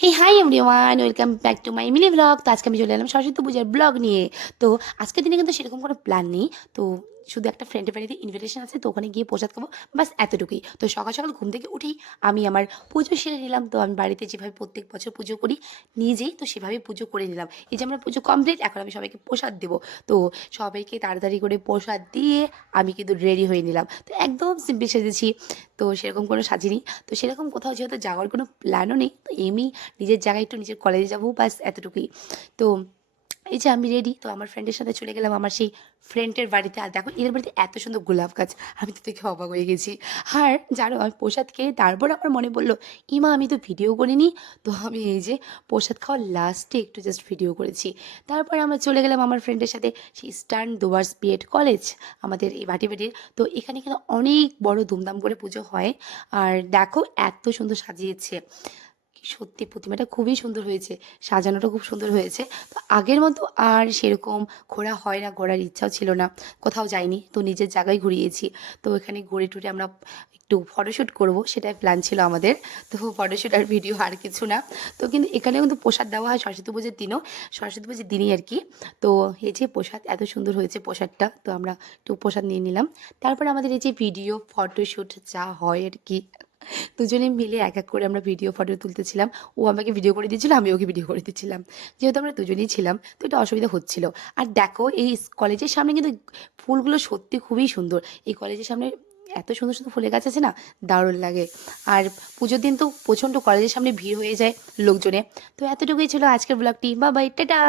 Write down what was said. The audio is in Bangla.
Hey hi everyone, welcome back to my mini blog. তো আজকে আমি চলে এলাম সরস্বতী পূজার ব্লগ নিয়ে। তো আজকের দিনে কিন্তু সেরকম কোনো প্ল্যান নেই। তো শুধু একটা ফ্রেন্ডের বাড়িতে ইনভিটেশন আছে, তো ওখানে গিয়ে প্রসাদ খাবো, বাস এতটুকুই। তো সকাল সকাল ঘুম থেকে উঠেই আমি আমার পুজো সেরে নিলাম। তো আমি বাড়িতে যেভাবে প্রত্যেক বছর পুজো করি নিজেই, তো সেভাবেই পুজো করে নিলাম। এই যে আমার পুজো কমপ্লিট, এখন আমি সবাইকে প্রসাদ দেবো। তো সবাইকে তাড়াতাড়ি করে প্রসাদ দিয়ে আমি কিন্তু রেডি হয়ে নিলাম। তো একদম সিম্পল সেজেছি, তো সেরকম কোনো সাজিনি। তো সেরকম কোথাও যেহেতু যাওয়ার কোনো প্ল্যানও নেই, তো এমনি নিজের জায়গায় একটু নিজের কলেজে যাবো, বাস এতটুকুই। তো এই যে আমি রেডি, তো আমার ফ্রেন্ডের সাথে চলে গেলাম আমার সেই ফ্রেন্ডের বাড়িতে। আর দেখো এদের বাড়িতে এত সুন্দর গোলাপ গাছ, আমি তো দেখে অবাক হয়ে গেছি। আর জানো, আমি প্রসাদ খেয়ে তারপর আমার মনে পড়লো, ইমা আমি তো ভিডিও করিনি। তো আমি এই যে প্রসাদ খাওয়ার লাস্টে একটু জাস্ট ভিডিও করেছি। তারপর আমরা চলে গেলাম আমার ফ্রেন্ডের সাথে সেই স্টার্ন ডুভার্স বিএড কলেজ, আমাদের এই ভাটিবাটির। তো এখানে কিন্তু অনেক বড় ধুমধাম করে পুজো হয়। আর দেখো এত সুন্দর সাজিয়েছে, সত্যি প্রতিমাটা খুবই সুন্দর হয়েছে, সাজানোটা খুব সুন্দর হয়েছে। তো আগের মতো আর সেরকম ঘোরা হয় না, ঘোরার ইচ্ছাও ছিল না, কোথাও যাইনি, তো নিজের জায়গায় ঘুরিয়েছি। তো এখানে ঘুরে টুরে আমরা একটু ফটোশ্যুট করব, সেটাই প্ল্যান ছিল আমাদের। তো ফটোশ্যুট আর ভিডিও আর কিছু না। তো কিন্তু এখানে কিন্তু প্রসাদ দেওয়া হয় সরস্বতী পুজোর দিনও, সরস্বতী পুজোর দিনই আর কি। তো এই যে প্রসাদ এত সুন্দর হয়েছে প্রসাদটা, তো আমরা একটু প্রসাদ নিয়ে নিলাম। তারপর আমাদের এই যে ভিডিও ফটোশ্যুট যা হয় আর কি, দুজনে মিলে এক এক করে আমরা ভিডিও ফটো তুলতেছিলাম। ও আমাকে ভিডিও করে দিচ্ছিল, আমি ওকে ভিডিও করে দিচ্ছিলাম। যেহেতু আমরা দুজনেই ছিলাম, তো এটা অসুবিধা হচ্ছিল। আর দেখো এই কলেজের সামনে কিন্তু ফুলগুলো সত্যি খুবই সুন্দর। এই কলেজের সামনে এত সুন্দর সুন্দর ফুলের গাছ আছে না, দারুণ লাগে। আর পুজোর দিন তো প্রচণ্ড কলেজের সামনে ভিড় হয়ে যায় লোকজনে। তো এতটুকুই ছিল আজকের ব্লগটি। বা বাই, টাটা।